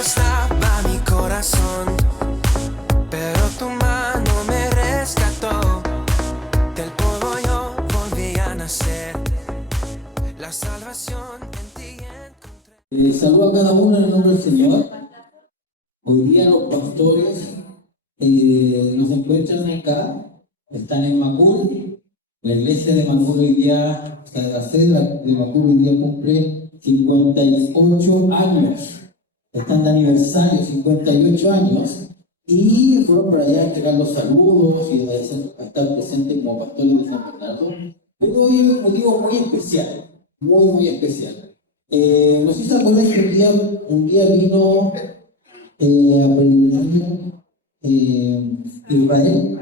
estaba mi corazón, pero tu mano me rescató. Del polvo yo volví a nacer. La salvación en ti encontré. Saludo a cada uno en el nombre del Señor. Hoy día los pastores nos encuentran acá, están en Macul. La iglesia de Macul hoy día, la sede de Macul hoy día cumple 58 años. Están de aniversario, 58 años. Y fueron para allá a entregar los saludos y a estar presentes como pastores de San Bernardo. Pero hoy es un motivo muy especial, muy especial. No sé si se acuerdan que un día vino a predicar Israel,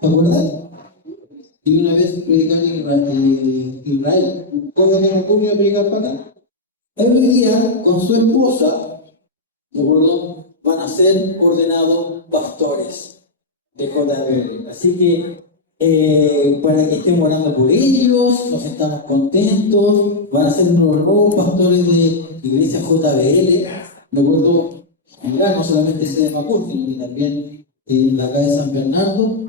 ¿se acuerdan? Y una vez predicar Israel, un joven de Macul iba a predicar para acá. Hoy día, con su esposa, ¿de acuerdo?, van a ser ordenados pastores de JBL. Así que para que estemos orando por ellos, nos estamos contentos. Van a ser los nuevos pastores de Iglesia JBL, ¿de acuerdo? No solamente de Macul, sino que también en la calle de San Bernardo.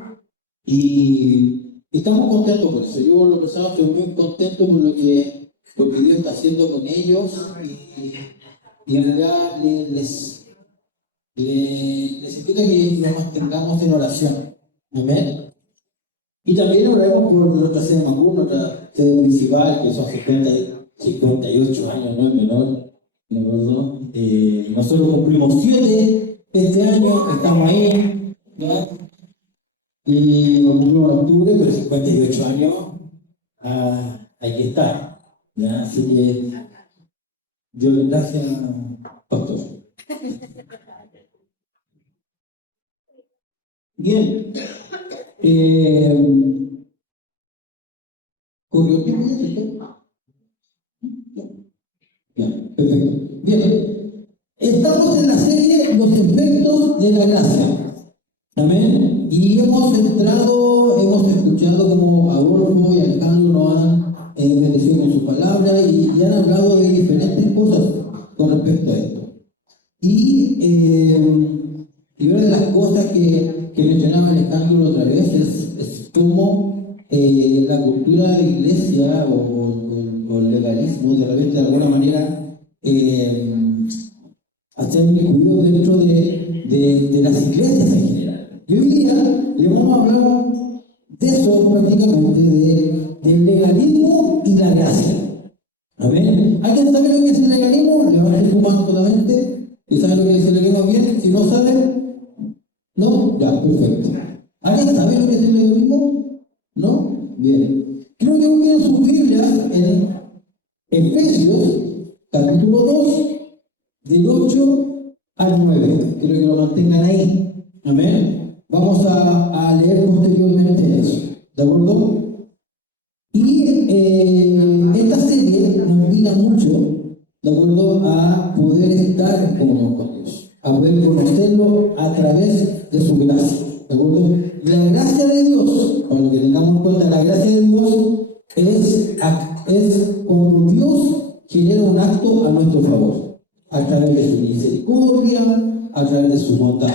Y estamos contentos por eso. Yo, lo personal, estoy muy contento por lo que Dios está haciendo con ellos. Y en realidad les invito a que nos mantengamos en oración. Amén. Y también oremos por nuestra sede de Macul, nuestra sede municipal, que son 58 años, no es menor. ¿De acuerdo? Nosotros cumplimos 7 este año, estamos ahí, ¿no? Y lo cumplimos en octubre, pero 58 años hay que estar, ¿ya? Así que Dios le gracias, pastor. Bien. ¿Corrió tiempo de esto? Bien, perfecto. Bien. Estamos en la serie Los efectos de la gracia. Amén. Y hemos escuchado como Adolfo y Alejandro nos han bendecido con su palabra y han hablado de diferentes cosas con respecto a esto. Y una de las cosas que mencionaba Alejandro la otra vez es cómo la cultura de la iglesia o el legalismo de repente de alguna manera hacen descuido dentro de las iglesias en general. Y hoy día le vamos a hablar de eso prácticamente, del legalismo y la gracia. ¿Amén? ¿Alguien sabe lo que es el legalismo? Levante su mano solamente. ¿Y sabe lo que es el legalismo bien? Si no sabe, ¿no? Ya, perfecto. ¿Alguien sabe lo que es el legalismo? ¿No? Bien. Creo que busquen sus Biblias en Efesios, capítulo 2, del 8 al 9. Quiero que lo mantengan ahí. Amén. Vamos a leer posteriormente eso. ¿De acuerdo? Y esta serie nos invita mucho, ¿de acuerdo?, a poder estar en comunión con Dios, a poder conocerlo a través de su gracia. ¿De acuerdo? La gracia de Dios, para lo que tengamos en cuenta, la gracia de Dios es cuando Dios genera un acto a nuestro favor, a través de su misericordia, a través de su bondad.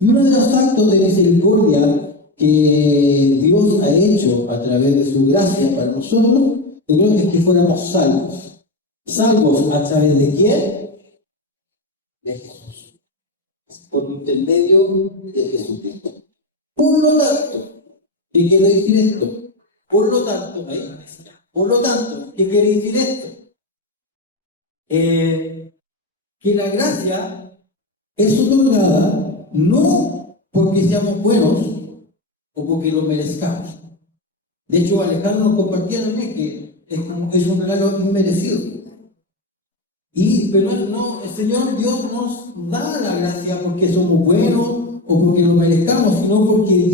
Y uno de los actos de misericordia que Dios ha hecho a través de su gracia para nosotros, es que fuéramos salvos. ¿Salvos a través de quién? De Jesús. Por intermedio de Jesucristo. Por lo tanto, ¿qué quiere decir esto? Por lo tanto, ¿qué quiere decir esto? Que la gracia es otorgada no porque seamos buenos o porque lo merezcamos. De hecho, Alejandro nos compartía también que es un regalo inmerecido. Pero no, el Señor Dios nos da la gracia porque somos buenos o porque lo merezcamos, sino porque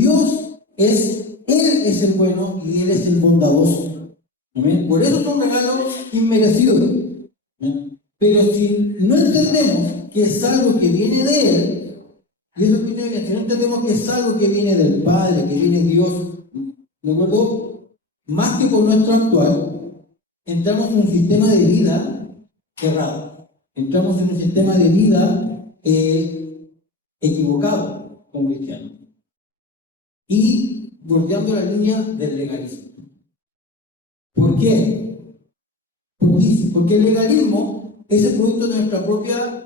Él es el bueno y Él es el bondadoso. ¿Amén? Por eso es un regalo inmerecido. ¿Amén? Pero si no entendemos que es algo que viene de Él, y eso tiene bien, si no entendemos que es algo que viene del Padre, que viene de Dios, ¿de acuerdo?, más que por nuestro actual, entramos en un sistema de vida errado. Entramos en un sistema de vida equivocado como cristianos y bordeando la línea del legalismo. ¿Por qué? Porque el legalismo es el producto de nuestra propia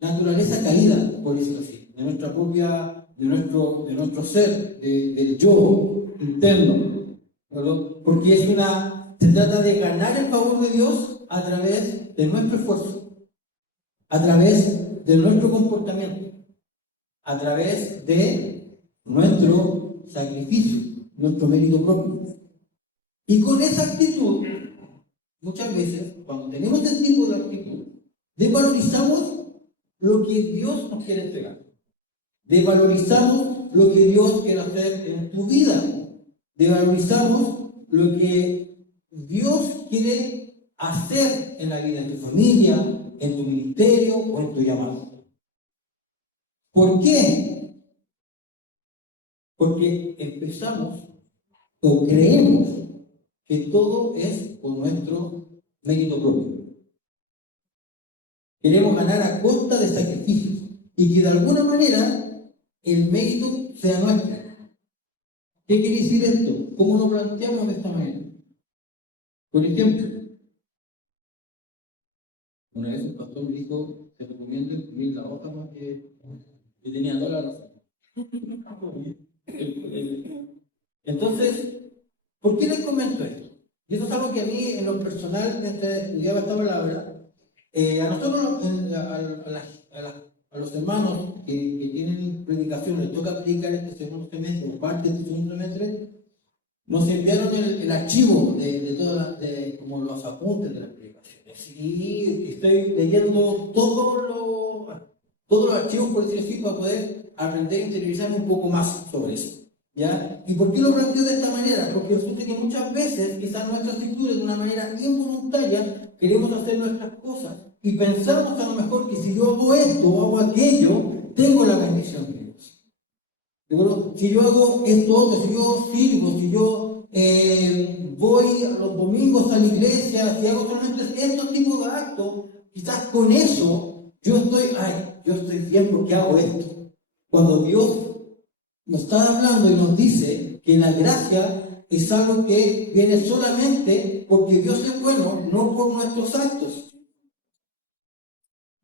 naturaleza caída, por decirlo así, de nuestro ser, del yo interno, ¿verdad? Porque se trata de ganar el favor de Dios a través de nuestro esfuerzo, a través de nuestro comportamiento, a través de nuestro sacrificio, nuestro mérito propio. Y con esa actitud, muchas veces, cuando tenemos este tipo de actitud, desvalorizamos lo que Dios nos quiere entregar. Desvalorizamos lo que Dios quiere hacer en tu vida. Desvalorizamos lo que Dios quiere hacer en la vida de tu familia, en tu ministerio o en tu llamado. ¿Por qué? Porque empezamos o creemos que todo es por nuestro mérito propio. Queremos ganar a costa de sacrificios y que de alguna manera el mérito sea nuestro. ¿Qué quiere decir esto? ¿Cómo lo planteamos de esta manera? Por ejemplo, una vez un pastor me dijo, te recomiendo imprimir la hoja porque tenía toda la razón. Entonces, ¿por qué les comento esto? Y eso es algo que a mí, en lo personal, mientras estudiaba esta palabra, a nosotros, a los hermanos que tienen predicación, les toca predicar este segundo semestre, o parte de este segundo semestre, nos enviaron el archivo de como los apuntes de las predicaciones. Y estoy leyendo todos los archivos, por decirlo así, para poder aprender e interiorizarme un poco más sobre eso. ¿Ya? ¿Y por qué lo planteo de esta manera? Porque resulta que muchas veces, quizás nuestras actitudes de una manera involuntaria, queremos hacer nuestras cosas y pensamos a lo mejor que si yo hago esto o hago aquello, tengo la bendición de Dios. ¿De acuerdo? Si yo hago esto otro, si yo sirvo, si yo voy a los domingos a la iglesia, si hago solamente estos tipos de actos, quizás con eso yo estoy bien porque hago esto. Cuando Dios nos está hablando y nos dice que la gracia es algo que viene solamente porque Dios es bueno, no por nuestros actos.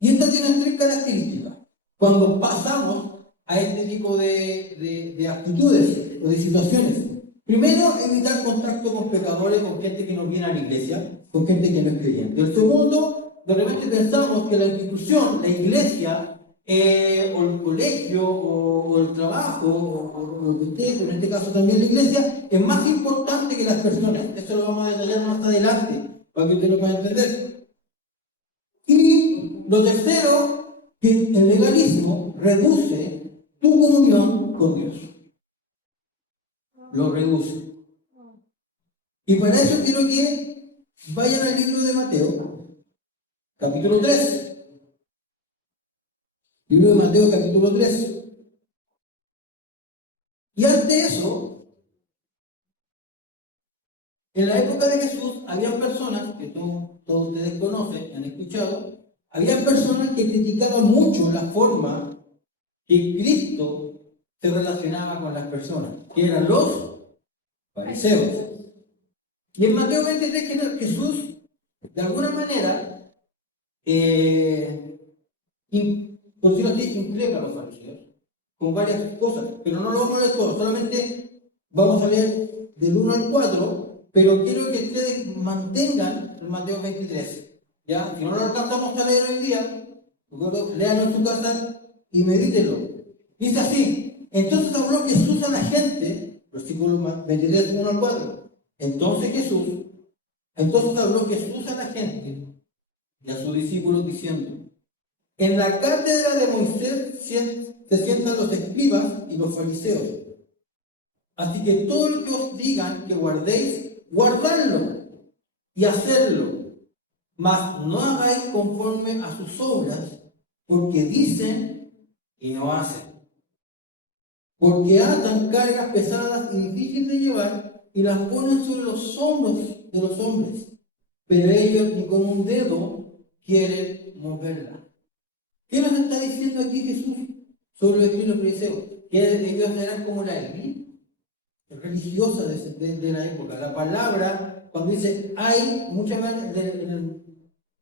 Y esta tiene tres características. Cuando pasamos a este tipo de actitudes o de situaciones, primero, evitar contacto con pecadores, con gente que no viene a la iglesia, con gente que no es creyente. El segundo, de repente pensamos que la institución, la iglesia, o el colegio, o el trabajo, o lo que usted, en este caso también la iglesia, es más importante que las personas. Eso lo vamos a detallar más adelante, para que usted lo pueda entender. Y lo tercero, que el legalismo reduce tu comunión con Dios. Lo reduce. Y para eso quiero que vayan al libro de Mateo, capítulo 3. Libro de Mateo, capítulo 3. Y ante eso, en la época de Jesús, había personas, que todos ustedes conocen, han escuchado, había personas que criticaban mucho la forma que Cristo se relacionaba con las personas, que eran los fariseos. Y en Mateo 23, Jesús, de alguna manera, por decirlo así, implica a los fariseos con varias cosas, pero no lo vamos a leer todo, solamente vamos a leer del 1 al 4, pero quiero que ustedes mantengan el Mateo 23. ¿Ya? Si no lo alcanzamos a leer hoy día, léanlo en su casa y medítenlo. Dice así: entonces habló Jesús a la gente, versículo 23, 1 al 4. Entonces habló Jesús a la gente y a sus discípulos diciendo: en la cátedra de Moisés se sientan los escribas y los fariseos. Así que todo lo que os digan que guardéis, guardadlo y hacedlo, mas no hagáis conforme a sus obras, porque dicen y no hacen. Porque atan cargas pesadas y difíciles de llevar y las ponen sobre los hombros de los hombres, pero ellos ni con un dedo quieren moverla. ¿Qué nos está diciendo aquí Jesús sobre los escribas fariseos? Que ellos eran como la élite religiosa de la época. La palabra, cuando dice hay, muchas veces,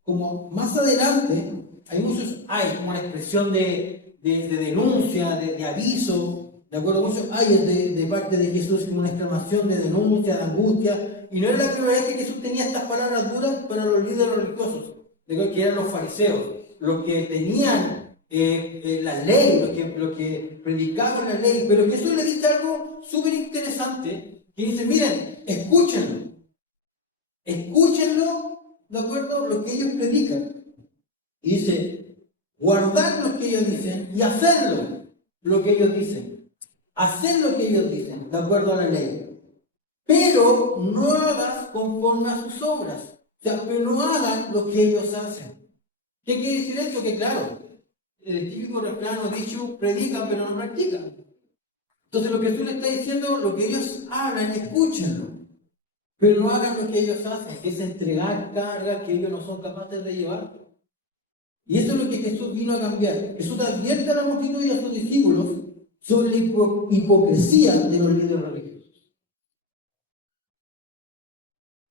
como más adelante, hay muchos hay, como la expresión de denuncia, de aviso, ¿de acuerdo? Muchos hay de parte de Jesús, como una exclamación de denuncia, de angustia. Y no era la primera vez que Jesús tenía estas palabras duras para los líderes religiosos, que eran los fariseos, los que tenían la ley, los que predicaban la ley. Pero Jesús le dice algo súper interesante, que dice, miren, escúchenlo, ¿de acuerdo? Lo que ellos predican. Y dice, guardar lo que ellos dicen y hacerlo, lo que ellos dicen. Hacer lo que ellos dicen, de acuerdo a la ley. Pero no hagas conforme a sus obras. O sea, pero no hagan lo que ellos hacen. ¿Qué quiere decir esto? Que claro, el típico refrán o dicho, predican pero no practican. Entonces lo que Jesús le está diciendo, lo que ellos hablan, escúchenlo. Pero no hagan lo que ellos hacen, que es entregar cargas que ellos no son capaces de llevar. Y eso es lo que Jesús vino a cambiar. Jesús advierte a la multitud y a sus discípulos sobre la hipocresía de los líderes religiosos.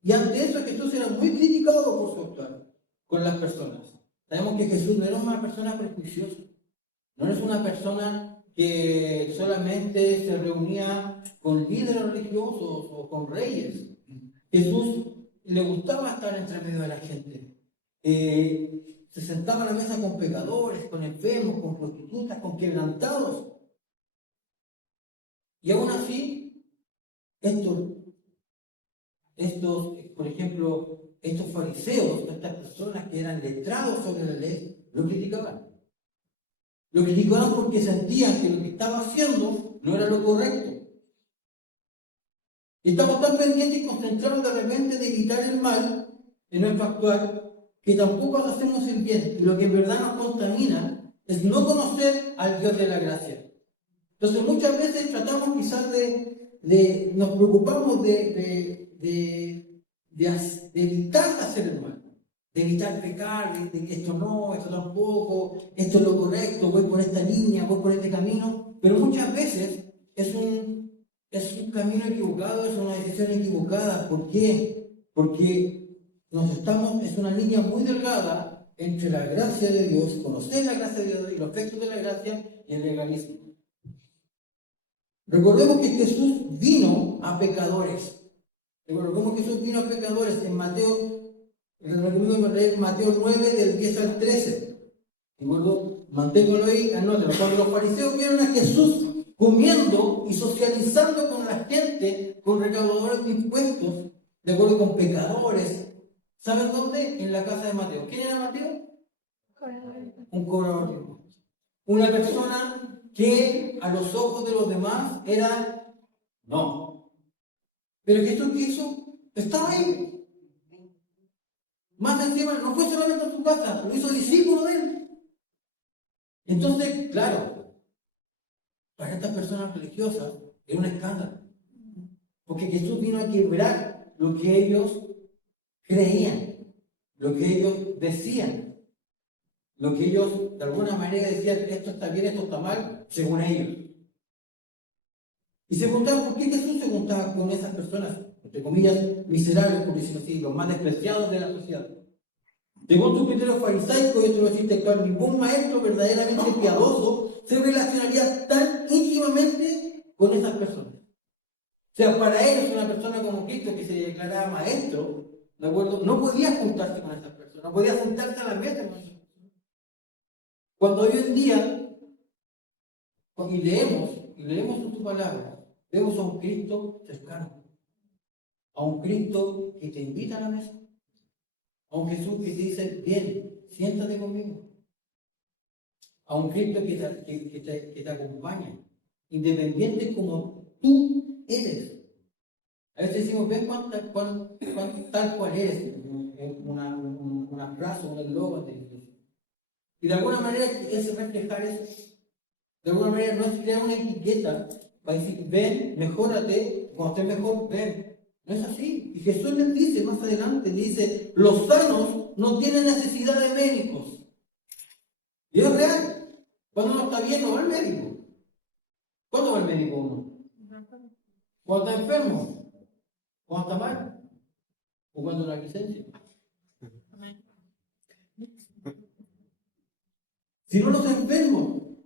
Y ante eso Jesús era muy criticado por su actuar con las personas. Sabemos que Jesús no era una persona prejuiciosa, no es una persona que solamente se reunía con líderes religiosos o con reyes. Jesús le gustaba estar entre medio de la gente. Se sentaba a la mesa con pecadores, con enfermos, con prostitutas, con quebrantados. Y aún así, por ejemplo, estos fariseos, estas personas que eran letrados sobre la ley, lo criticaban. Lo criticaban porque sentían que lo que estaba haciendo no era lo correcto. Y estamos tan pendientes y concentrados de repente de evitar el mal en nuestro actuar, que tampoco hacemos el bien. Y lo que en verdad nos contamina es no conocer al Dios de la gracia. Entonces muchas veces tratamos quizás nos preocupamos de evitar hacer el mal, de evitar pecar, de que esto no, esto tampoco, esto es lo correcto, voy por esta línea, voy por este camino, pero muchas veces es un camino equivocado, es una decisión equivocada. ¿Por qué? Porque es una línea muy delgada entre la gracia de Dios, conocer la gracia de Dios y los efectos de la gracia y el legalismo. Recordemos que Jesús vino a pecadores. Recordemos que Jesús vino a pecadores en Mateo 9, del 10 al 13. Manténgalo ahí, anótelo. Cuando los fariseos vieron a Jesús comiendo y socializando con la gente, con recaudadores de impuestos, de acuerdo con pecadores, ¿saben dónde? En la casa de Mateo. ¿Quién era Mateo? Un cobrador de impuestos. Una persona que a los ojos de los demás era no. Pero Jesús, ¿qué hizo? Estaba ahí. Más encima, no fue solamente en su casa, lo hizo discípulo de él. Entonces, claro, para estas personas religiosas era un escándalo. Porque Jesús vino a quebrar lo que ellos creían, lo que ellos decían, lo que ellos de alguna manera decían, esto está bien, esto está mal, según ellos. Y se preguntaban por qué Jesús se juntaba con esas personas, entre comillas, miserables, por decirlo así, los más despreciados de la sociedad. Según su criterio farisaico, y esto lo dice textual, ningún maestro verdaderamente piadoso se relacionaría tan íntimamente con esas personas. O sea, para ellos una persona como Cristo que se declaraba maestro, ¿de acuerdo? No podía juntarse con estas personas, no podía sentarse a la mesa con esas personas. Cuando hoy en día, y leemos en su palabra, vemos a un Cristo cercano, a un Cristo que te invita a la mesa, a un Jesús que te dice, bien, siéntate conmigo, a un Cristo que te acompaña, independiente como tú eres. A veces decimos, ven tal cual eres, una frase, un eslogan de Jesús. Y de alguna manera es reflejar eso. De alguna manera no es crear una etiqueta para decir, ven, mejórate, cuando estés mejor, ven. No es así. Y Jesús les dice más adelante, le dice, los sanos no tienen necesidad de médicos, Y es real. Cuando uno está bien, no va al médico. ¿Cuándo va al médico uno? Cuando está enfermo. Cuando está mal. O cuando la licencia. Si no, no se enfermo.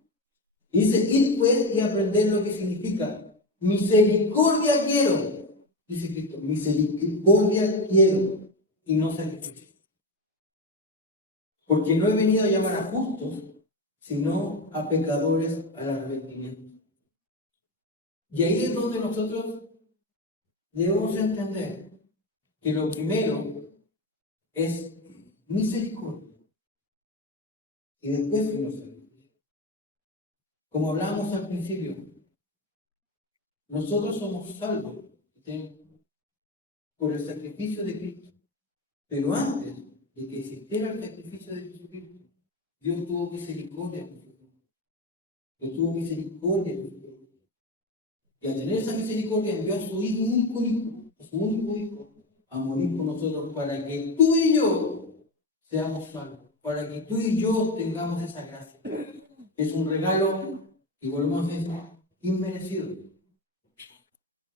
Y dice, id pues y aprender lo que significa. Misericordia quiero. Dice Cristo, misericordia quiero. Y no sacrificio. Porque no he venido a llamar a justos, sino a pecadores al arrepentimiento. Y ahí es donde nosotros debemos entender que lo primero es misericordia y después no sacrificio. Como hablábamos al principio, nosotros somos salvos por el sacrificio de Cristo, pero antes de que existiera el sacrificio de Jesucristo, Dios tuvo misericordia de nosotros. Dios tuvo misericordia de nosotros. Y al tener esa misericordia envió a su único hijo, a morir por nosotros para que tú y yo seamos salvos, para que tú y yo tengamos esa gracia. Es un regalo, y volvemos a decir, inmerecido.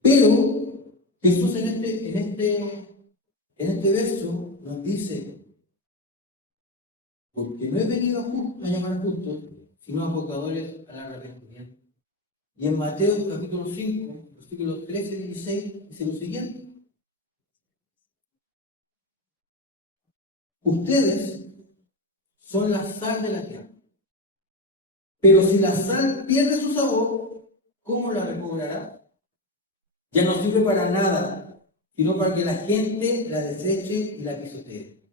Pero Jesús en este verso nos dice, porque no he venido a llamar justos, sino a pecadores al arrepentimiento. Y en Mateo capítulo 5, versículos 13 y 16, dice lo siguiente. Ustedes son la sal de la tierra. Pero si la sal pierde su sabor, ¿cómo la recobrará? Ya no sirve para nada, sino para que la gente la deseche y la pisotee.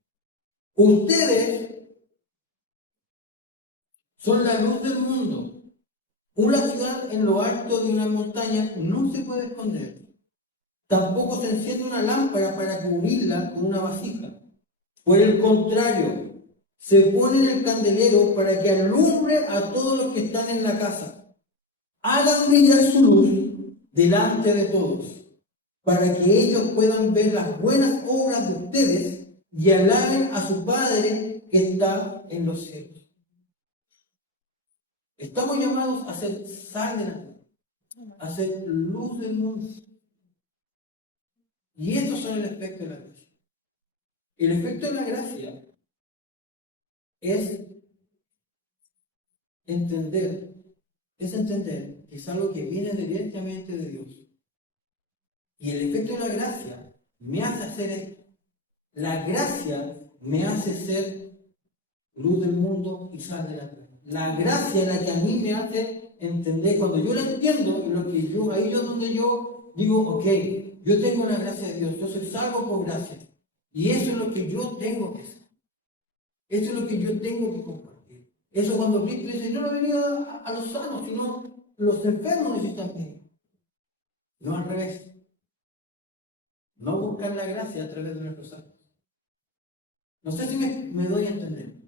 Ustedes son la luz del mundo. Una ciudad en lo alto de una montaña no se puede esconder. Tampoco se enciende una lámpara para cubrirla con una vasija. Por el contrario, se pone en el candelero para que alumbre a todos los que están en la casa. Hagan brillar su luz delante de todos, para que ellos puedan ver las buenas obras de ustedes y alaben a su Padre que está en los cielos. Estamos llamados a ser sal de la tierra, a ser luz del mundo. Y estos son el efecto de la gracia. El efecto de la gracia es entender que es algo que viene directamente de Dios. Y el efecto de la gracia me hace hacer esto. La gracia me hace ser luz del mundo y sal de la tierra. La gracia es la que a mí me hace entender, cuando yo la entiendo, lo que yo, ahí es donde yo digo, ok, yo tengo la gracia de Dios, yo soy salvo por gracia. Y eso es lo que yo tengo que hacer. Eso es lo que yo tengo que compartir. Eso cuando Cristo dice, yo no he venido a los sanos, sino los enfermos necesitan venir. No al revés. No buscar la gracia a través de nuestros actos. No sé si me doy a entender.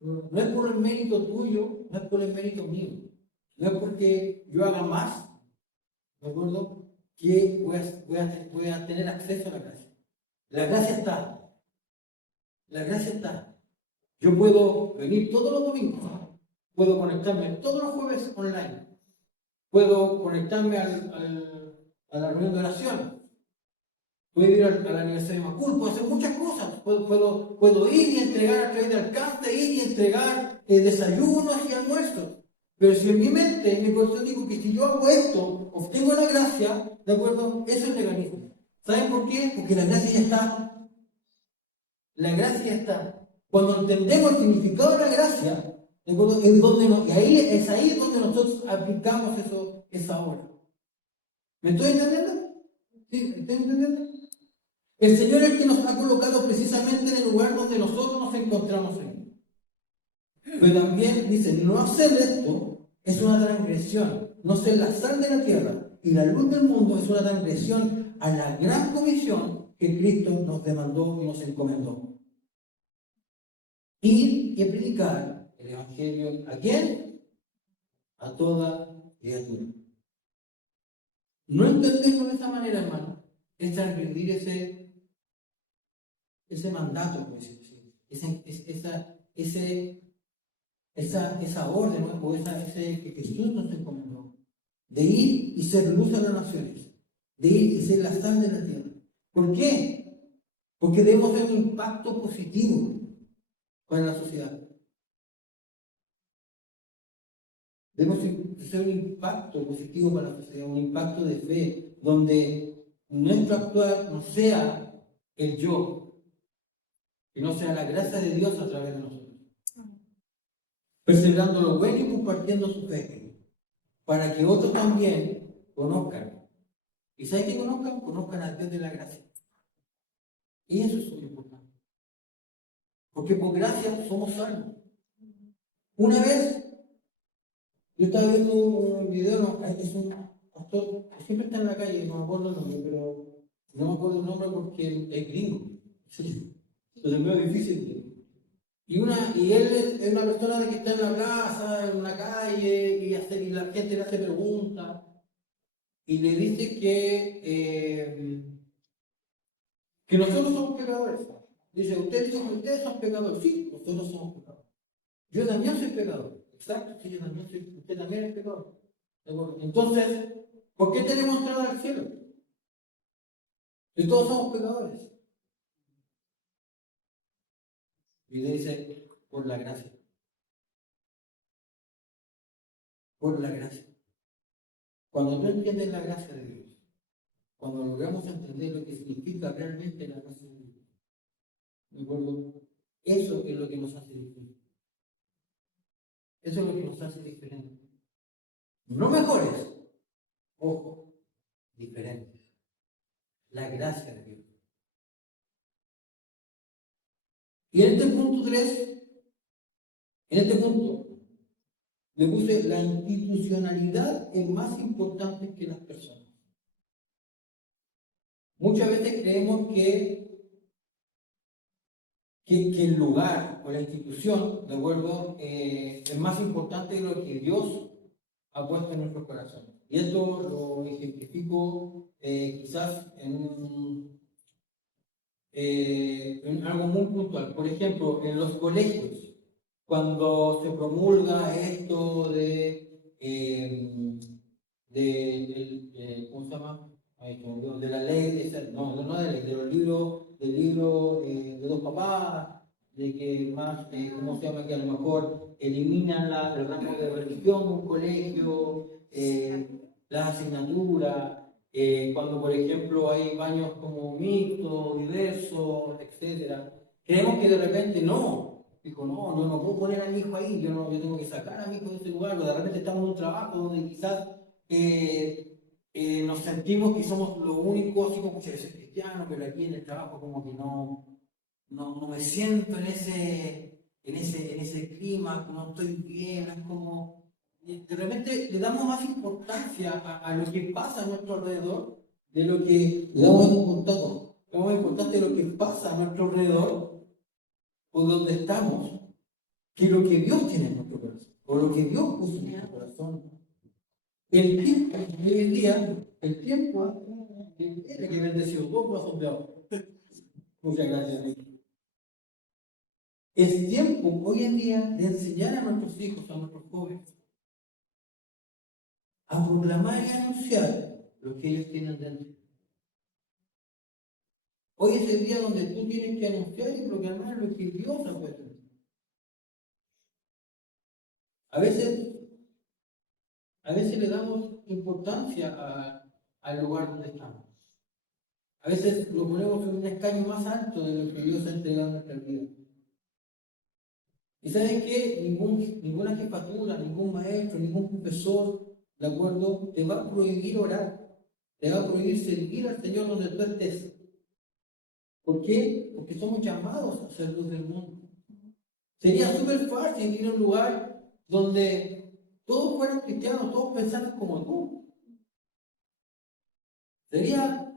No es por el mérito tuyo, no es por el mérito mío. No es porque yo haga más, ¿de acuerdo?, que voy a tener acceso a la gracia. La gracia está. La gracia está. Yo puedo venir todos los domingos, puedo conectarme todos los jueves online, puedo conectarme a la reunión de oración, puedo ir al aniversario de Macul, puedo hacer muchas cosas, puedo ir y entregar a través de alcance, ir y entregar desayunos y almuerzos. Pero si en mi mente, en mi corazón digo que si yo hago esto, obtengo la gracia, ¿de acuerdo? Eso es legalismo. ¿Saben por qué? Porque la gracia ya está. La gracia ya está. Cuando entendemos el significado de la gracia, ¿de acuerdo?, es donde es ahí donde nosotros aplicamos esa obra. ¿Me estoy entendiendo? ¿Sí? ¿Me estoy entendiendo? El Señor es el que nos ha colocado precisamente en el lugar donde nosotros nos encontramos hoy. Pero también dice, no hacer esto es una transgresión. No ser la sal de la tierra y la luz del mundo es una transgresión a la gran comisión que Cristo nos demandó y nos encomendó. Ir y predicar el Evangelio, ¿a quién? A toda criatura. No entenderlo de esa manera, hermano, es transgredir ese mandato, ese esa orden, ¿no? O ese que Jesús nos encomendó, de ir y ser luz a las naciones, de ir y ser la sal de la tierra. ¿Por qué? Porque debemos tener un impacto positivo para la sociedad. Debemos hacer un impacto positivo para la sociedad, un impacto de fe, donde nuestro actuar no sea el yo, que no sea la gracia de Dios a través de nosotros. Perseverando lo bueno y compartiendo su fe, para que otros también conozcan. ¿Y saben que conozcan? Conozcan a Dios de la gracia. Y eso es muy importante. Porque por gracia somos salvos. Una vez, yo estaba viendo un video, ¿no? Es un pastor que siempre está en la calle, no me acuerdo el nombre, pero no me acuerdo el nombre porque es gringo. Entonces es muy difícil. Y él es una persona de que está en la plaza, en una calle, y la gente le hace preguntas, y le dice que nosotros somos pecadores. Dice, usted dice que ustedes son pecadores. Sí, nosotros somos pecadores. Yo también soy pecador. Exacto, sí, yo también soy, usted también es pecador. Entonces, ¿por qué tenemos entrada al cielo? Si todos somos pecadores. Y le dice, por la gracia. Por la gracia. Cuando tú entiendes la gracia de Dios, cuando logramos entender lo que significa realmente la gracia de Dios, ¿de acuerdo? Eso es lo que nos hace diferentes. Eso es lo que nos hace diferentes. No mejores, ojo, diferentes. La gracia de Dios. Y en este punto 3, en este punto, le puse la institucionalidad es más importante que las personas. Muchas veces creemos que el lugar o la institución, ¿de acuerdo? Es más importante de lo que Dios ha puesto en nuestros corazones. Y esto lo ejemplifico quizás en algo muy puntual. Por ejemplo, en los colegios, cuando se promulga esto ¿cómo se llama? De la ley, no de la ley, de los libros, del libro de dos papás, de que más, ¿cómo se llama? Que a lo mejor eliminan el rango de religión de un colegio, las asignaturas, cuando por ejemplo hay baños como mixtos, diversos, etc. Creemos que de repente no, dijo, no puedo poner a mi hijo ahí, yo tengo que sacar a mi hijo de ese lugar, o de repente estamos en un trabajo donde quizás nos sentimos que somos lo único, así como que soy cristiano, pero aquí en el trabajo como que no me siento en ese clima, no estoy bien, es como... De repente le damos más importancia a lo que pasa a nuestro alrededor, de lo que le damos importancia de lo que pasa a nuestro alrededor, o donde estamos, que lo que Dios tiene en nuestro corazón, o lo que Dios puso en nuestro corazón. El tiempo, hoy en día, el tiempo es que bendeció 2 vasos de agua. Muchas gracias, Ricky. Es tiempo hoy en día de enseñar a nuestros hijos, a nuestros jóvenes, a proclamar y anunciar lo que ellos tienen dentro. Hoy es el día donde tú tienes que anunciar y proclamar lo que Dios ha puesto. A veces le damos importancia al lugar donde estamos. A veces lo ponemos en un escaño más alto de lo que Dios ha entregado en nuestra vida. ¿Y saben qué? Ninguna jefatura, ningún maestro, ningún profesor, ¿de acuerdo? Te va a prohibir orar, te va a prohibir servir al Señor donde tú estés. ¿Por qué? Porque somos llamados a ser luz del mundo. Sería súper fácil ir a un lugar donde todos fueran cristianos, todos pensaran como tú. Sería,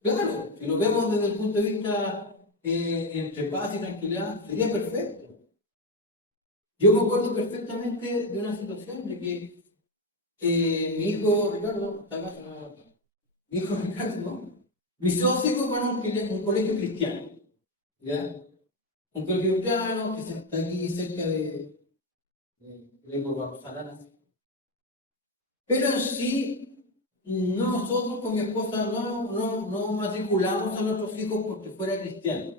claro, si lo vemos desde el punto de vista entre paz y tranquilidad, sería perfecto. Yo me acuerdo perfectamente de una situación de que mi hijo Ricardo, mis hijos van a un colegio cristiano, ¿ya? Un colegio cristiano que está aquí cerca de lengua guarrosarana. Pero en sí, nosotros con mi esposa no matriculamos a nuestros hijos porque fuera cristiano,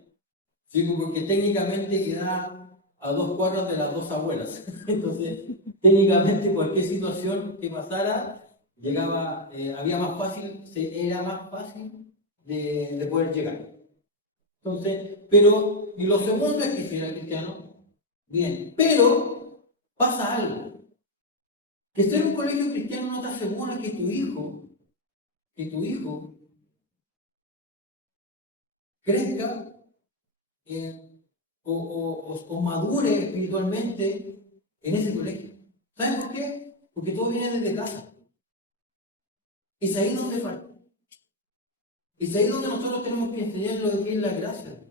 sino porque técnicamente queda a 2 cuadras de las 2 abuelas. Entonces, técnicamente cualquier situación que pasara, llegaba, era más fácil de poder llegar. Entonces, pero, y lo segundo es que si era cristiano, bien, pero pasa algo. Que ser un colegio cristiano no te asegura que tu hijo crezca o madure espiritualmente en ese colegio. ¿Saben por qué? Porque todo viene desde casa. Es ahí donde falta. Es ahí donde nosotros tenemos que enseñar lo que es la gracia.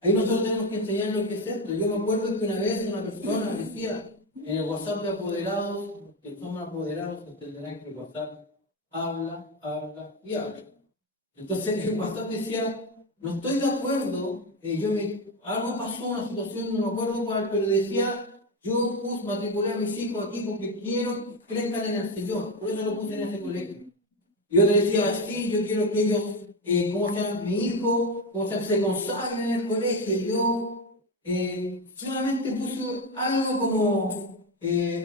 Ahí nosotros tenemos que enseñar lo que es esto. Yo me acuerdo que una vez una persona decía en el WhatsApp de apoderados, que somos apoderados, entenderán que el WhatsApp habla y habla. Entonces el WhatsApp decía, no estoy de acuerdo, algo pasó, una situación, no me acuerdo cuál, pero decía, yo matriculé a mis hijos aquí porque quiero que crezcan en el Señor, por eso lo puse en ese colegio. Y otro decía, sí, yo quiero que ellos, mi hijo, se consagren en el colegio. Y yo solamente puse algo como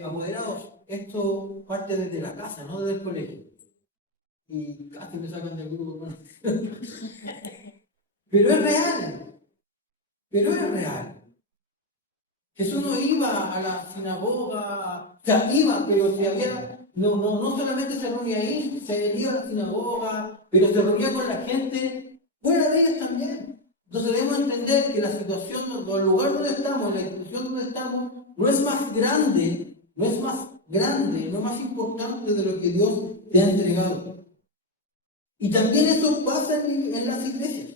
apoderados, esto parte desde la casa, no desde el colegio. Y casi me sacan del grupo. Bueno. Pero es real. Jesús no iba a la sinagoga, o sea, iba, pero si había, no solamente se reunía ahí, se iba a la sinagoga, pero se reunía con la gente fuera de ellas también. Entonces debemos entender que la situación, o el lugar donde estamos, la institución donde estamos, no es más grande, no es más importante de lo que Dios te ha entregado. Y también eso pasa en las iglesias.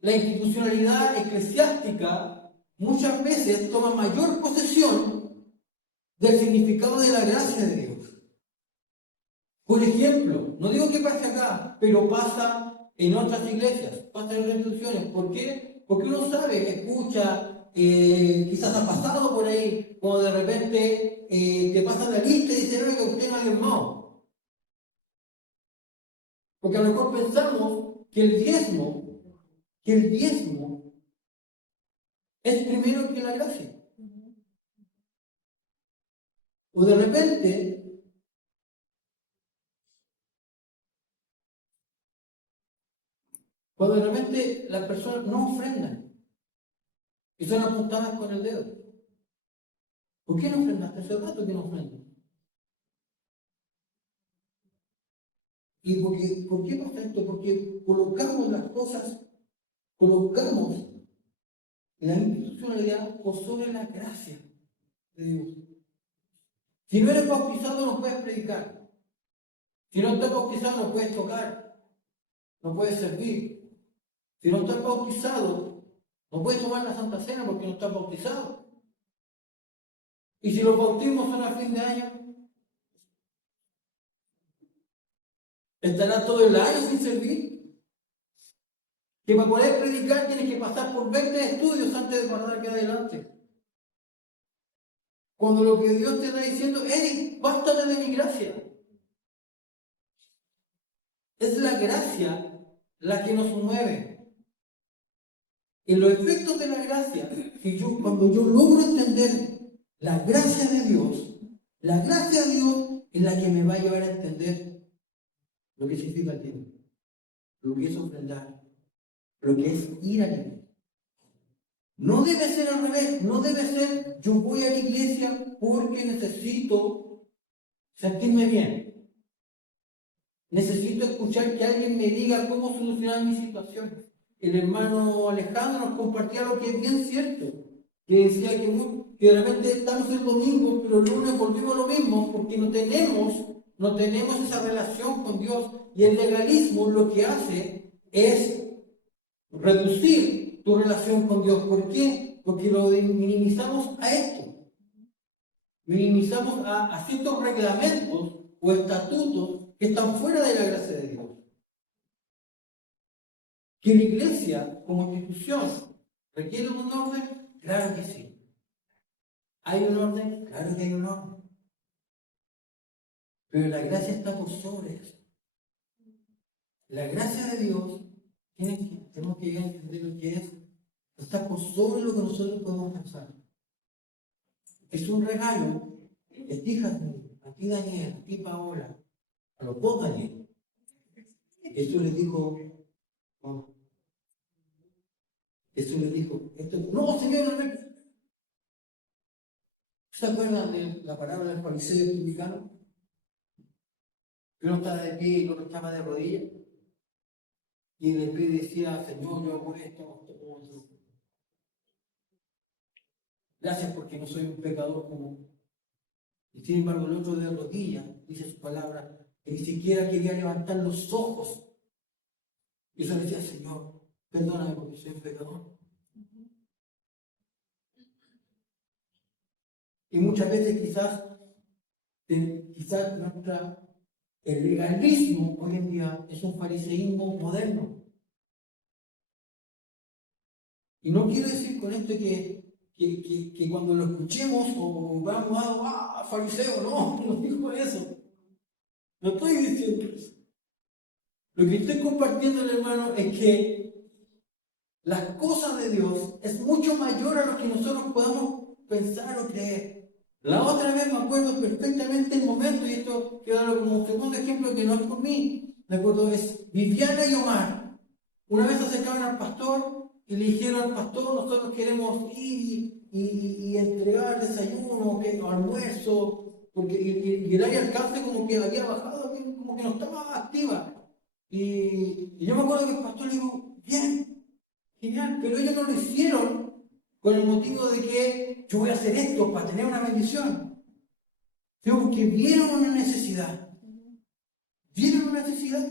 La institucionalidad eclesiástica muchas veces toma mayor posesión del significado de la gracia de Dios. Por ejemplo, no digo que pase acá, pero pasa en otras iglesias, pasa en otras instituciones. ¿Por qué? Porque uno sabe, escucha, quizás ha pasado por ahí, cuando de repente te pasa la lista y dice, oiga, usted no ha diezmado. Porque a lo mejor pensamos que el diezmo es primero que la gracia. O de repente, cuando de repente las personas no ofrendan y son apuntadas con el dedo. ¿Por qué no ofrendaste? Hace rato que no ofrendas. ¿Y por qué pasa esto? Porque colocamos la institucionalidad por sobre la gracia de Dios. Si no eres bautizado no puedes predicar. Si no estás bautizado no puedes tocar. No puedes servir. Si no estás bautizado no puedes tomar la Santa Cena porque no estás bautizado. Y si los bautismos son a fin de año, ¿estarás todo el año sin servir? Que para poder predicar tienes que pasar por 20 estudios antes de pasar aquí adelante. Cuando lo que Dios te está diciendo, Eric, bástate de mi gracia. Es la gracia la que nos mueve. Y los efectos de la gracia, cuando yo logro entender la gracia de Dios es la que me va a llevar a entender lo que significa el tiempo, lo que es ofrendar, lo que es ir a la iglesia. No debe ser al revés, no debe ser yo voy a la iglesia porque necesito sentirme bien. Necesito escuchar que alguien me diga cómo solucionar mi situación. El hermano Alejandro nos compartía lo que es bien cierto, que decía que de repente estamos el domingo, pero el lunes volvimos lo mismo porque no tenemos esa relación con Dios. Y el legalismo lo que hace es reducir tu relación con Dios. ¿Por qué? Porque lo minimizamos a esto. Minimizamos a ciertos reglamentos o estatutos que están fuera de la gracia de Dios. ¿Que la iglesia como institución requiere un orden? Claro que sí. ¿Hay un orden? Claro que hay un orden. Pero la gracia está por sobre eso. La gracia de Dios, tenemos que llegar a entender lo que es, está por sobre lo que nosotros podemos pensar. Es un regalo. Fíjate, a ti Daniel, a ti Paola, a los dos Daniel. Jesús les dijo, oh, Jesús les dijo, no, Señor, no. ¿Se acuerdan de la parábola del fariseo y el publicano? Que uno está de pie y lo estaba de rodillas. Y el pie decía, Señor, yo hago esto, otro. Gracias porque no soy un pecador como. Y sin embargo, el otro de rodillas, dice su palabra, que ni siquiera quería levantar los ojos. Y eso le decía, Señor, perdóname porque soy un pecador. Y muchas veces quizás el legalismo hoy en día es un fariseísmo moderno. Y no quiero decir con esto que cuando lo escuchemos o vamos a fariseo, no digo eso. No estoy diciendo eso. Lo que estoy compartiendo, hermano, es que las cosas de Dios es mucho mayor a lo que nosotros podamos pensar o creer. La otra vez me acuerdo perfectamente el momento, y esto quiero darlo como un segundo ejemplo que no es por mí. Me acuerdo, es Viviana y Omar. Una vez se acercaron al pastor y le dijeron al pastor, nosotros queremos ir y entregar desayuno o almuerzo, porque y el área alcance como que había bajado, como que no estaba activa. Y yo me acuerdo que el pastor le dijo, bien, genial, pero ellos no lo hicieron con el motivo de que yo voy a hacer esto para tener una bendición, sino porque vieron una necesidad. ¿Vieron una necesidad?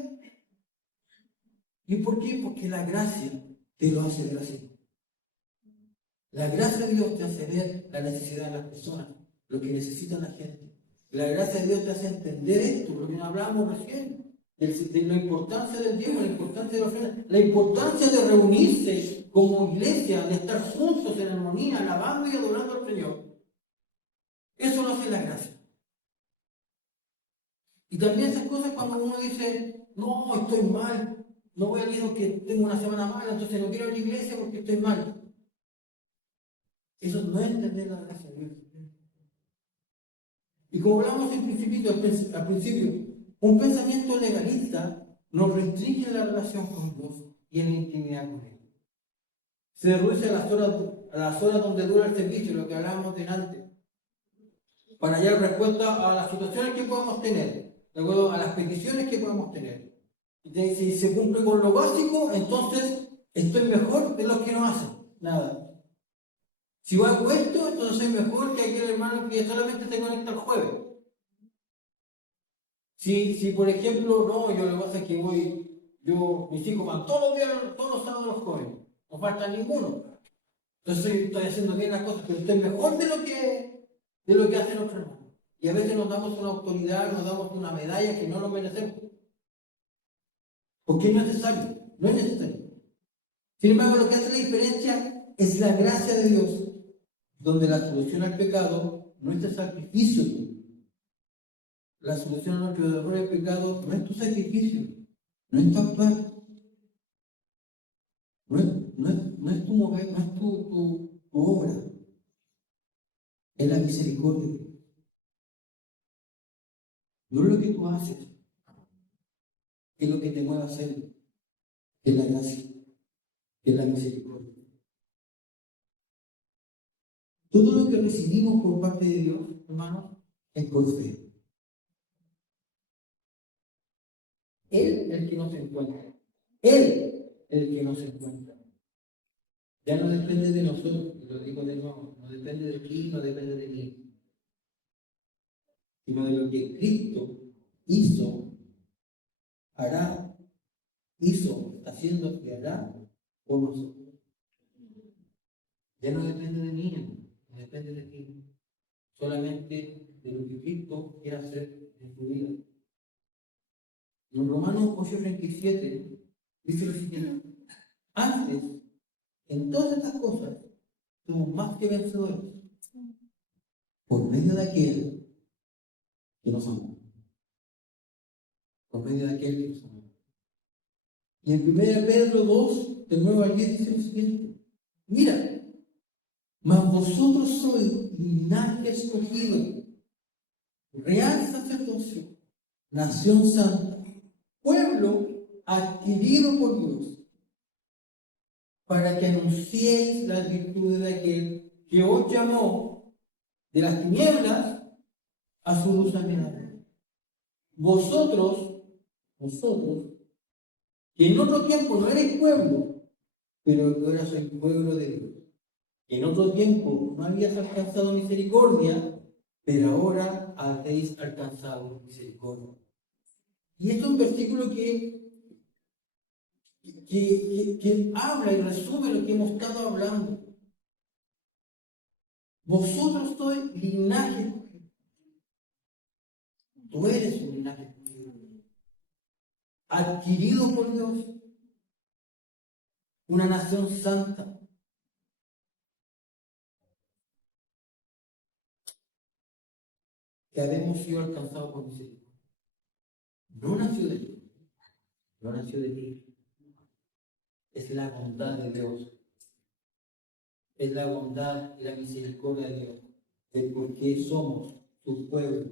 ¿Y por qué? Porque la gracia te lo hace ver así. La gracia de Dios te hace ver la necesidad de las personas, lo que necesita la gente. La gracia de Dios te hace entender esto, lo que hablamos recién, de la importancia del diezmo, la importancia de la ofrenda, la importancia de reunirse como iglesia, de estar juntos en armonía, alabando y adorando al Señor. Eso lo hace la gracia. Y también esas cosas cuando uno dice, no, estoy mal, no voy a ir porque tengo una semana mala, entonces no quiero ir a la iglesia porque estoy mal. Eso no es entender la gracia de Dios. Y como hablamos al principio, un pensamiento legalista nos restringe la relación con Dios y en la intimidad con Él. Se reduce a las horas donde dura el servicio, lo que hablábamos delante, para hallar respuesta a las situaciones que podamos tener, de acuerdo a las peticiones que podamos tener. Y si se cumple con lo básico, entonces estoy mejor de los que no hacen nada. Si hago esto, entonces soy mejor que aquel hermano que solamente se conecta el jueves. Si por ejemplo, no, yo lo que pasa es que mis hijos van todos los días, todos los sábados los jóvenes, no falta ninguno. Entonces estoy haciendo bien las cosas, pero estoy mejor de lo que hacen otros hermanos. Y a veces nos damos una autoridad, nos damos una medalla que no nos merecemos. Porque es necesario, no es necesario. Sin embargo, lo que hace la diferencia es la gracia de Dios, donde la solución al pecado no es el sacrificio. La solución a nuestro error del pecado no es tu sacrificio, no es tu actuar, no es tu mover, no es tu obra, es la misericordia. No es lo que tú haces, es lo que te mueve a hacer, es la gracia, es la misericordia. Todo lo que recibimos por parte de Dios, hermanos, es por fe. Él el que nos encuentra. Él el que nos encuentra. Ya no depende de nosotros, lo digo de nuevo, no depende de ti, no depende de mí, sino de lo que Cristo hizo, está haciendo y hará por nosotros. Ya no depende de mí, no depende de ti, solamente de lo que Cristo quiere hacer en tu vida. En Romanos 8:37 dice lo siguiente: antes, en todas estas cosas, somos más que vencedores por medio de aquel que nos amó. Por medio de aquel que nos amó. Y en 1 Pedro 2, de nuevo al 10, dice lo siguiente: mira, mas vosotros sois linaje escogido, real sacerdocio, nación santa, pueblo adquirido por Dios, para que anunciéis las virtudes de aquel que os llamó de las tinieblas a su luz admirable. Vosotros, que en otro tiempo no erais pueblo, pero que ahora sois pueblo de Dios. Que en otro tiempo no habías alcanzado misericordia, pero ahora habéis alcanzado misericordia. Y esto es un versículo que habla y resume lo que hemos estado hablando. Vosotros sois linaje. Tú eres un linaje adquirido por Dios, una nación santa. Que habemos sido alcanzados por misericordia. No nació de ti, no nació de ti. Es la bondad de Dios. Es la bondad y la misericordia de Dios. De por qué somos su pueblo,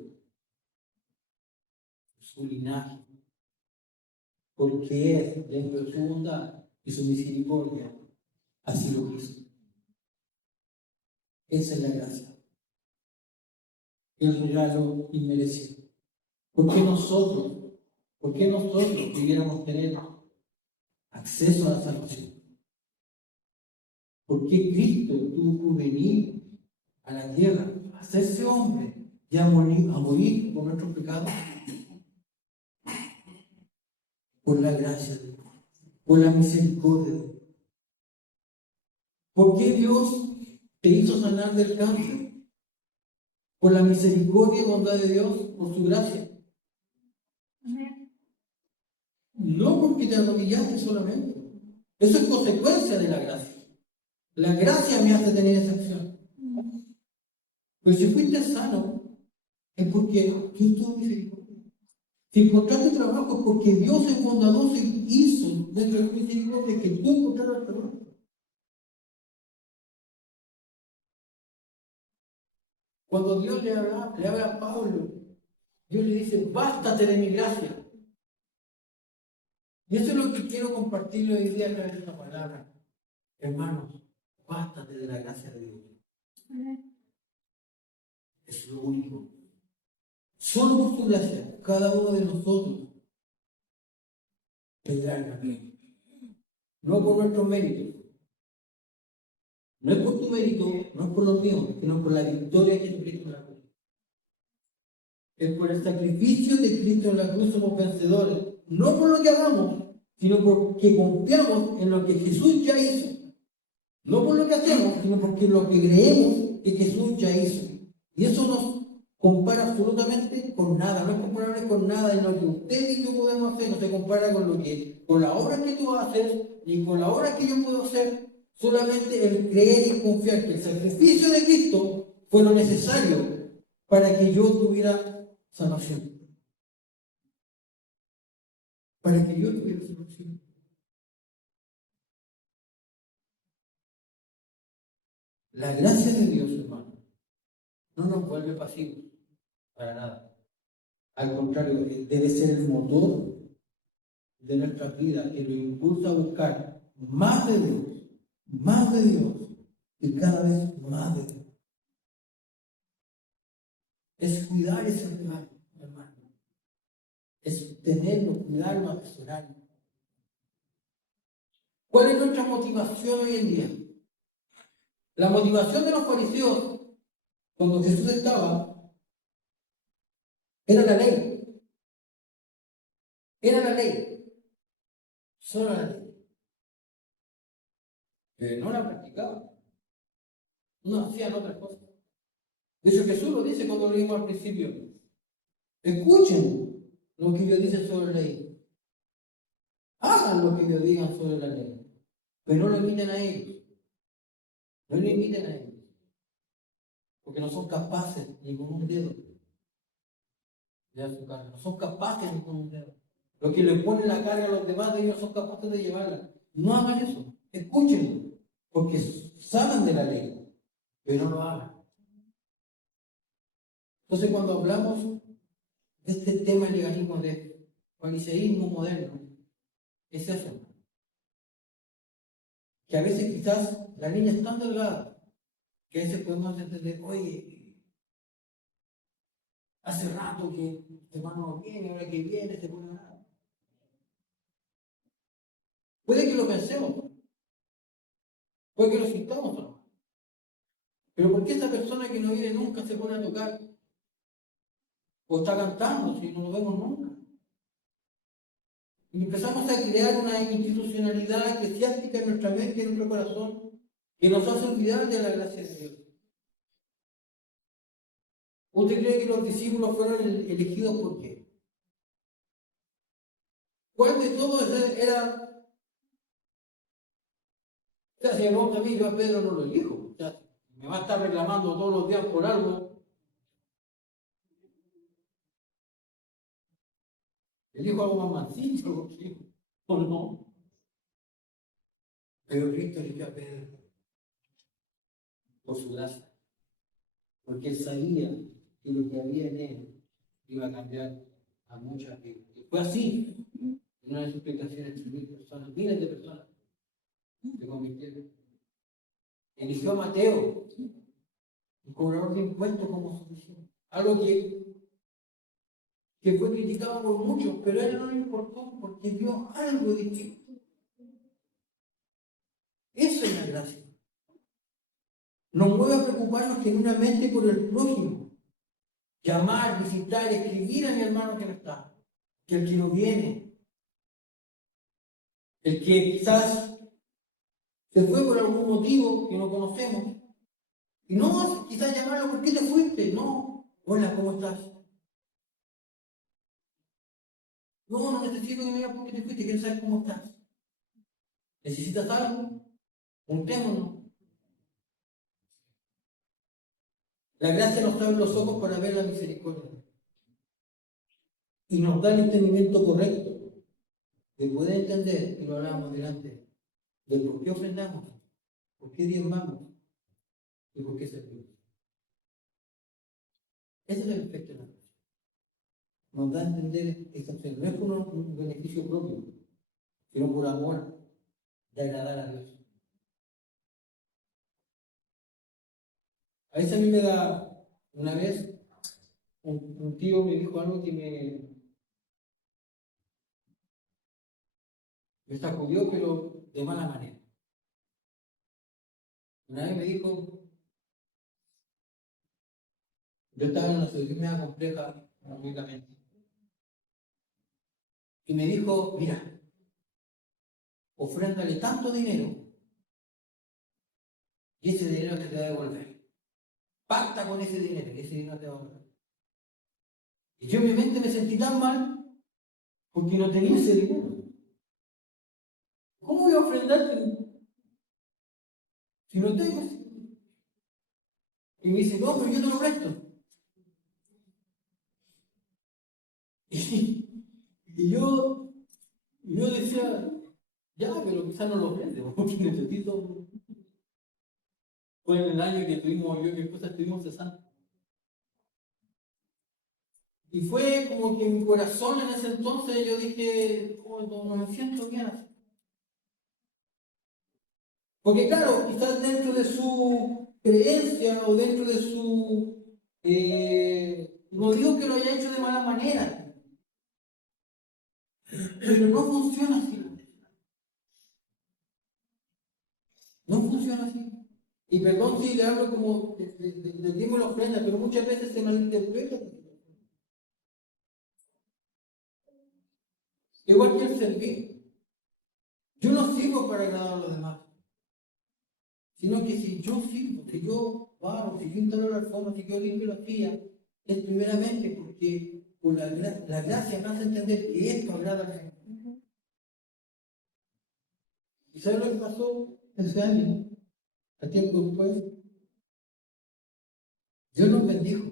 su linaje. Porque es dentro de su bondad y su misericordia. Así lo quiso. Esa es la gracia. El regalo inmerecido. ¿Por qué nosotros debiéramos tener acceso a la salvación? ¿Por qué Cristo tuvo que venir a la tierra, a hacerse hombre y a morir por nuestros pecados? Por la gracia de Dios, por la misericordia de Dios. ¿Por qué Dios te hizo sanar del cáncer? Por la misericordia y bondad de Dios, por su gracia. No porque te arrodillaste solamente. Eso es consecuencia de la gracia. La gracia me hace tener esa acción. Pero si fuiste sano, es porque Dios tuvo misericordia. Si encontraste trabajo, es porque Dios es bondadoso y hizo dentro de su misericordia que tú encontraras trabajo. Cuando Dios le habla a Pablo, Dios le dice: bástate de mi gracia. Y eso es lo que quiero compartirle hoy día a través de esta palabra. Hermanos, bástate de la gracia de Dios. Es lo único. Solo por su gracia, cada uno de nosotros tendrá el camino. No por nuestro mérito. No es por tu mérito, no es por lo mío, sino por la victoria de Jesucristo en la cruz. Es por el sacrificio de Cristo en la cruz somos vencedores. No por lo que hagamos, sino porque confiamos en lo que Jesús ya hizo. No por lo que hacemos, sino porque lo que creemos que Jesús ya hizo. Y eso nos compara absolutamente con nada. No es comparable con nada en lo que usted y yo podemos hacer. No se compara con la obra que tú vas a hacer, ni con la obra que yo puedo hacer. Solamente el creer y confiar que el sacrificio de Cristo fue lo necesario para que yo tuviera salvación. Para que yo tuviera salvación. La gracia de Dios, hermano, no nos vuelve pasivos para nada. Al contrario, debe ser el motor de nuestra vida que lo impulsa a buscar más de Dios y cada vez más de Dios. Es cuidar ese regalo, hermano. Es tenerlo, cuidarlo, atesorarlo. ¿Cuál es nuestra motivación hoy en día? La motivación de los fariseos cuando Jesús estaba era la ley. Era la ley. Solo la ley. Pero no la practicaban. No hacían otras cosas. De hecho, Jesús lo dice cuando lo leímos al principio. Escuchen lo que ellos dicen sobre la ley. Hagan lo que ellos digan sobre la ley. Pero no lo imiten a ellos. No lo imiten a ellos. porque no son capaces ni con un dedo de dar su carga, no son capaces ni con un dedo. Los que le ponen la carga a los demás, ellos no son capaces de llevarla. No hagan eso, escúchenlo, porque saben de la ley, pero no lo hagan. Entonces, cuando hablamos de este tema del legalismo, de fariseísmo moderno, es eso. Que a veces quizás la línea es tan delgada que a veces podemos entender, oye, hace rato que este hermano no viene, ahora que viene se pone nada. Puede que lo pensemos, puede que lo sintamos, ¿no? Pero ¿por qué esa persona que no viene nunca se pone a tocar? O está cantando si no lo vemos nunca. Y empezamos a crear una institucionalidad eclesiástica en nuestra mente y en nuestro corazón que nos hace olvidar de la gracia de Dios. ¿Usted cree que los discípulos fueron elegidos por qué? ¿Cuál de todos era? O sea, si me pregunta a mí, yo a Pedro no lo elijo. O sea, me va a estar reclamando todos los días por algo. Elijo algo más mansito, ¿sí? ¿O no? Pero Cristo eligió a Pedro por su gracia. Porque él sabía que lo que había en él iba a cambiar a muchas vidas. Y fue así. En una de sus explicaciones, personas, miles de personas se convirtieron. Eligió a Mateo, un cobrador de impuestos, como solución. Algo que fue criticado por muchos, pero a él no le importó porque vio algo distinto. Eso es la gracia. Nos mueve a preocuparnos genuinamente por el prójimo. Llamar, visitar, escribir a mi hermano que no está, que el que no viene, el que quizás se fue por algún motivo que no conocemos. Y no quizás llamarlo, ¿por qué te fuiste? No, hola, ¿cómo estás? No, no necesito que me digas por qué te fuiste, quiero saber cómo estás. ¿Necesitas algo? Juntémonos. La gracia nos abre los ojos para ver la misericordia. Y nos da el entendimiento correcto de poder entender, y lo hablábamos delante, de por qué ofrendamos, por qué diezmamos y por qué servimos. Ese es el efecto de la gracia. Nos da a entender esta opción. No es por un beneficio propio, sino por amor de agradar a Dios. A veces a mí me da, una vez, un tío me dijo algo que me sacudió, pero de mala manera. Una vez me dijo, yo estaba en una situación media compleja económicamente, y me dijo, mira, ofréndale tanto dinero y ese dinero te va a devolver. Pacta con ese dinero y ese dinero te va a devolver. Y yo obviamente me sentí tan mal porque no tenía ese dinero. ¿Cómo voy a ofrendarte si no tengo ese dinero? Y me dice, no, pero yo te lo presto. Y yo decía, ya, pero quizás no lo prende, porque necesito. Fue en el año que tuvimos, yo y mi esposa estuvimos cesando. Y fue como que en mi corazón en ese entonces yo dije, oh, no me siento bien así. Porque claro, quizás dentro de su creencia o dentro de su... no digo que lo haya hecho de mala manera, pero no funciona así. No funciona así. Y perdón si le hablo como le dimos la ofrenda, pero muchas veces se malinterpreta. Igual que el servir. Yo no sirvo para agradar a los demás, sino que si yo sirvo, si yo barro, si yo instalo la alfombra, si yo limpio la silla, es primeramente porque por la gracia me hace entender que esto agrada al Señor. ¿Y sabes lo que pasó ese año? A tiempo después, Dios nos bendijo.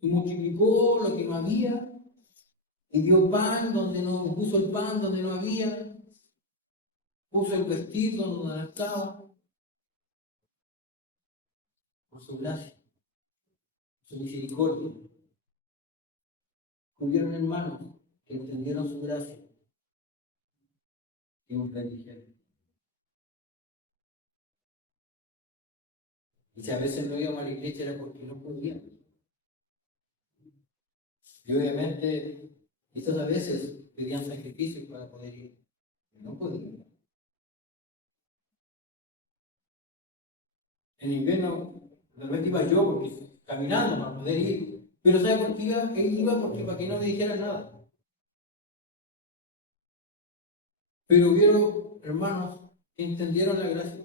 Y multiplicó lo que no había, y dio pan donde no, puso el pan donde no había, puso el vestido donde no estaba, por su gracia, su misericordia. Hubieron hermanos que entendieron su gracia y nos bendijeron. Y si a veces no íbamos a la iglesia era porque no podíamos. Y obviamente, quizás a veces pedían sacrificios para poder ir. No podían. En invierno, realmente iba yo porque caminando para poder ir. Pero ¿sabe por qué iba? Él iba porque para que no le dijeran nada. Pero hubieron hermanos que entendieron la gracia.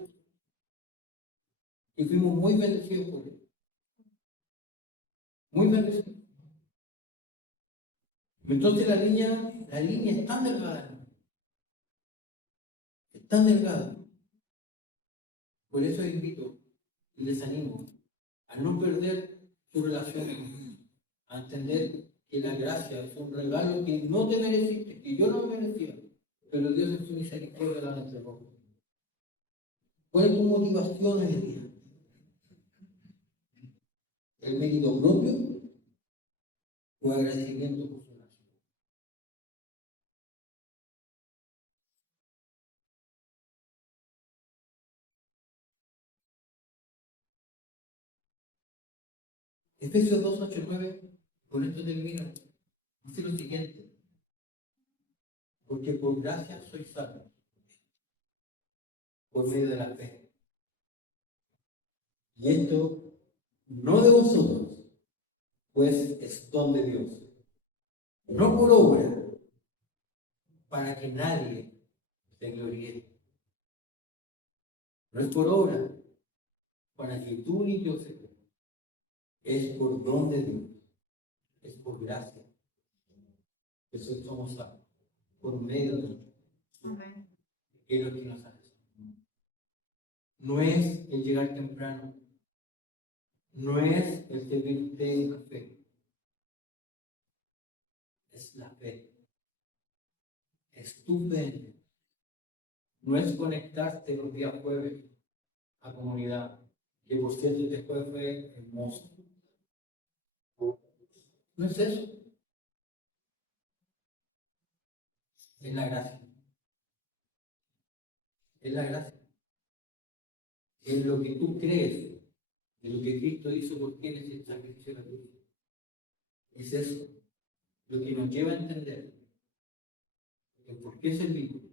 Y fuimos muy bendecidos por él. Muy bendecidos. Entonces la línea es tan delgada. Es tan delgada. Por eso invito y les animo a no perder su relación, a entender que la gracia es un regalo que no te mereciste, que yo no merecía, pero Dios en su misericordia la entregó. ¿Cuál es tu motivación hoy en día? ¿El mérito propio o agradecimiento por su gracia? Efesios 2, 8, 9, con esto termino. Dice lo siguiente: porque por gracia sois salvos, por medio de la fe. Y esto no de vosotros, pues es don de Dios, no por obra, para que nadie se gloríe. No es por obra, para que tú ni yo se gloríe. Es por don de Dios, es por gracia. Eso somos salvos, por medio de Dios. Que es lo que nos hace. No es el llegar temprano, no es el servir té y café, es la fe. Es tu fe. No es conectarte los días jueves a comunidad, que por cierto este jueves fue hermoso. No es eso. Es la gracia. Es la gracia. Es lo que tú crees, de lo que Cristo hizo por ti en ese sacrificio de la cruz. Es eso lo que nos lleva a entender el por qué servimos,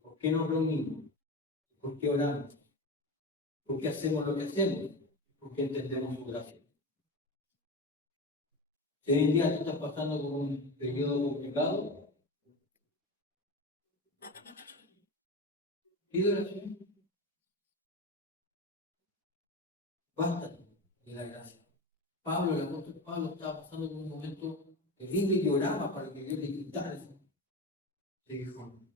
por qué nos reunimos, por qué oramos, por qué hacemos lo que hacemos, por qué entendemos su gracia. Si hoy en día tú estás pasando por un periodo complicado, pide oración. Bástate de la gracia. Pablo, el apóstol Pablo, estaba pasando por un momento terrible y lloraba para que Dios le quitara ese aguijón.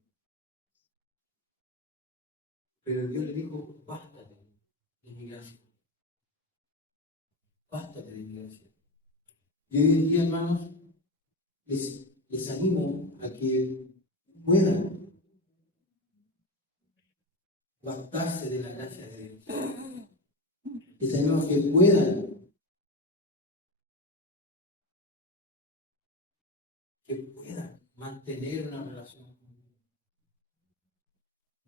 Pero Dios le dijo: bástate de mi gracia. Bástate de mi gracia. Y hoy en día, hermanos, les animo a que puedan bastarse de la gracia de Dios. Les animo a que puedan mantener una relación con Dios.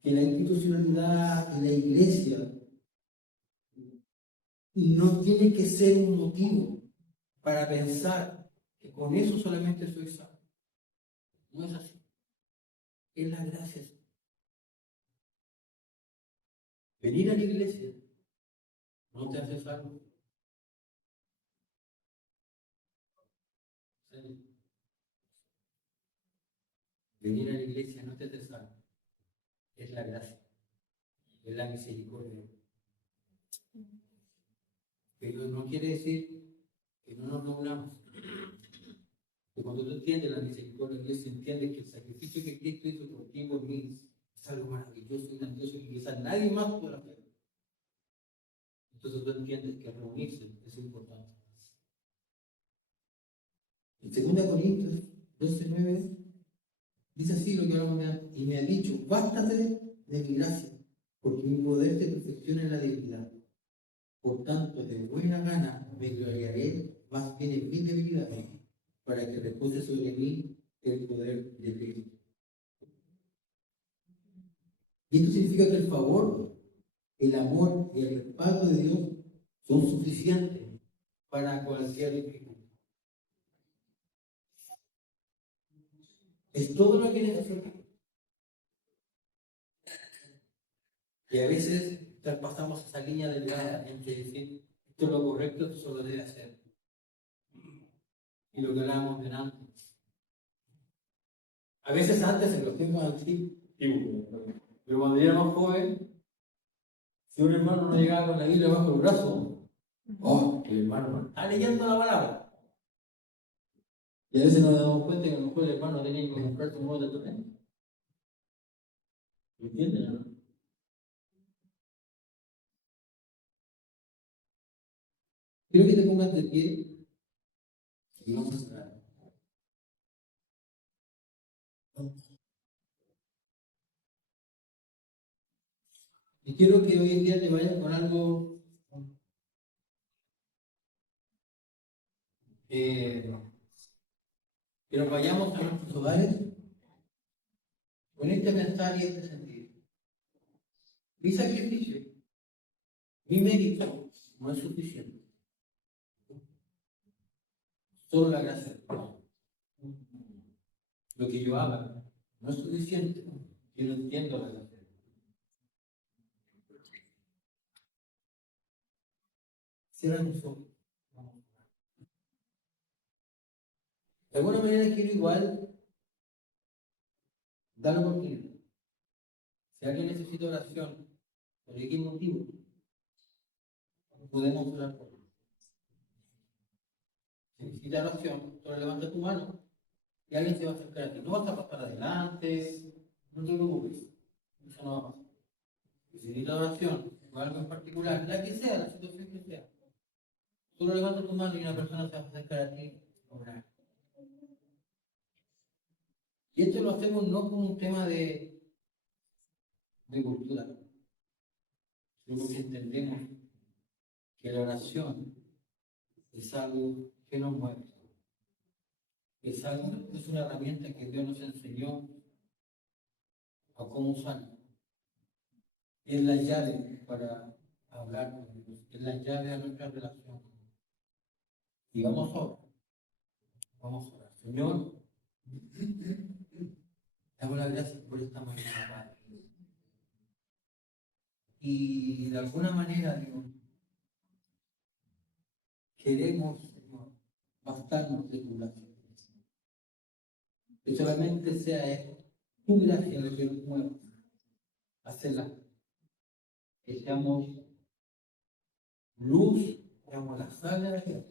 Que la institucionalidad y la iglesia no tiene que ser un motivo para pensar que con eso solamente soy salvo. No es así. Es la gracia. Venir a la iglesia no te hace salvo. Venir a la iglesia no te hace salvo. Es la gracia. Es la misericordia. Pero no quiere decir que no nos reunamos. Que cuando tú entiendes la misericordia de Dios, entiendes que el sacrificio que Cristo hizo por ti y por mí es algo maravilloso y grandioso que quizás nadie más podrá hacer. Entonces tú entiendes que reunirse es importante. En 2 Corintios 12:9 dice así lo que hablamos de antes, y me ha dicho, bástate de mi gracia, porque mi poder te perfecciona en la debilidad. Por tanto, de buena gana me gloriaré más bien en mis debilidades, para que repose sobre mí el poder de Cristo. Y esto significa que el favor, el amor y el respaldo de Dios son suficientes para cualquier dificultad. Es todo lo que necesitamos. Y a veces traspasamos esa línea delgada entre decir, esto es lo correcto, esto solo debe hacer. Y lo que hablábamos de antes. A veces antes en los tiempos antiguos, pero cuando yo era más joven, si un hermano no llegaba con la Biblia bajo el brazo, el hermano no está leyendo la palabra. Y a veces nos damos cuenta que a lo mejor el hermano tenía que comprar su nuevo tatuaje. ¿Me entienden, no? Quiero que te pongas de pie y vamos a orar. Y quiero que hoy en día te vayas con algo que nos vayamos a nuestros hogares con este pensar y este sentir. Mi sacrificio, mi mérito no es suficiente. Solo la gracia de Dios. Lo que yo haga no es suficiente. Yo no entiendo la gracia de Dios. Cierra los ojos. De alguna manera quiero igual dar la oportunidad. Si alguien necesita oración, ¿por qué motivo? Podemos orar por él. Si necesita oración, solo levanta tu mano y alguien se va a acercar a ti. No vas a pasar adelante, no te preocupes, eso no va a pasar. Si necesita oración o algo en particular, la que sea, la situación que sea, solo levanta tu mano y una persona se va a acercar a ti a orar. Y esto lo hacemos no como un tema de cultura, sino porque entendemos que la oración es algo que nos mueve. Es una herramienta que Dios nos enseñó a cómo usar. Es la llave para hablar con Dios, es la llave a nuestra relación. Y vamos a orar. Vamos a orar. Señor, damos las gracias por esta mañana, Padre. Y de alguna manera, Dios, queremos, Señor, bastarnos de tu gracia. Que solamente sea tu gracia lo que nos mueva a hacerla. Que seamos luz, seamos la sal de la tierra.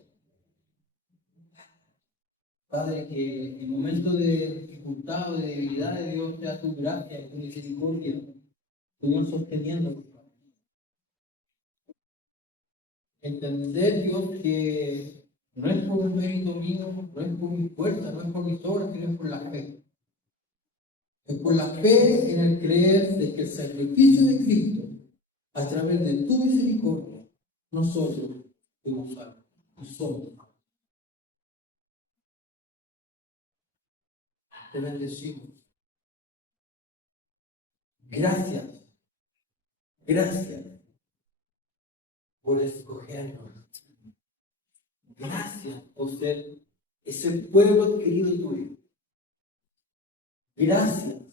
Padre, que en momentos de dificultad o de debilidad de Dios sea tu gracia, tu misericordia, Señor, sosteniendo. Entender, Dios, que no es por un mérito mío, no es por mi fuerza, no es por mis obras, sino es por la fe. Es por la fe en el creer de que el sacrificio de Cristo, a través de tu misericordia, nosotros fuimos salvos y somos. Te bendecimos. Gracias. Gracias por escogernos. Gracias por ser ese pueblo querido tuyo. Gracias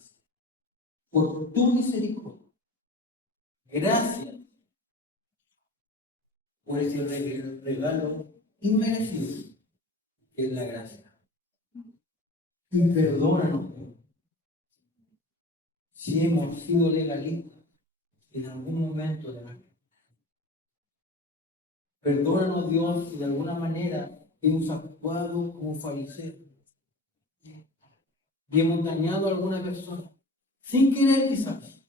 por tu misericordia. Gracias por ese regalo inmerecido que es la gracia. Y perdónanos si hemos sido legalistas en algún momento de nuestra vida. Perdónanos, Dios, si de alguna manera hemos actuado como fariseos y hemos dañado a alguna persona, sin querer quizás,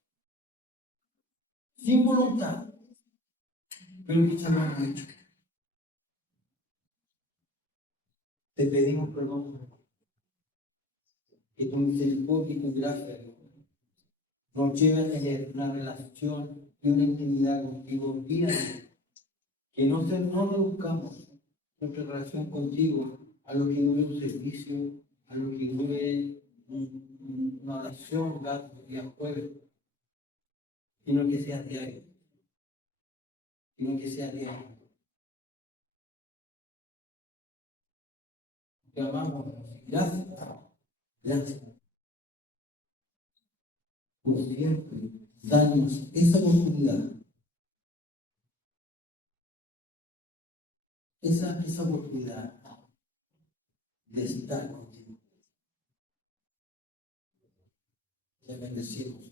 sin voluntad. pero quizás lo hemos hecho. Te pedimos perdón, que tu misericordia y tu gracia nos lleven a tener una relación y una intimidad contigo día a día. Que no reduzcamos nuestra relación contigo a lo que dure un servicio, a lo que dure una oración cada día jueves, sino que sea diario. Sino que sea diario. Te amamos. Gracias. Gracias. Por siempre, danos esa oportunidad. Esa oportunidad de estar contigo. Te bendecimos.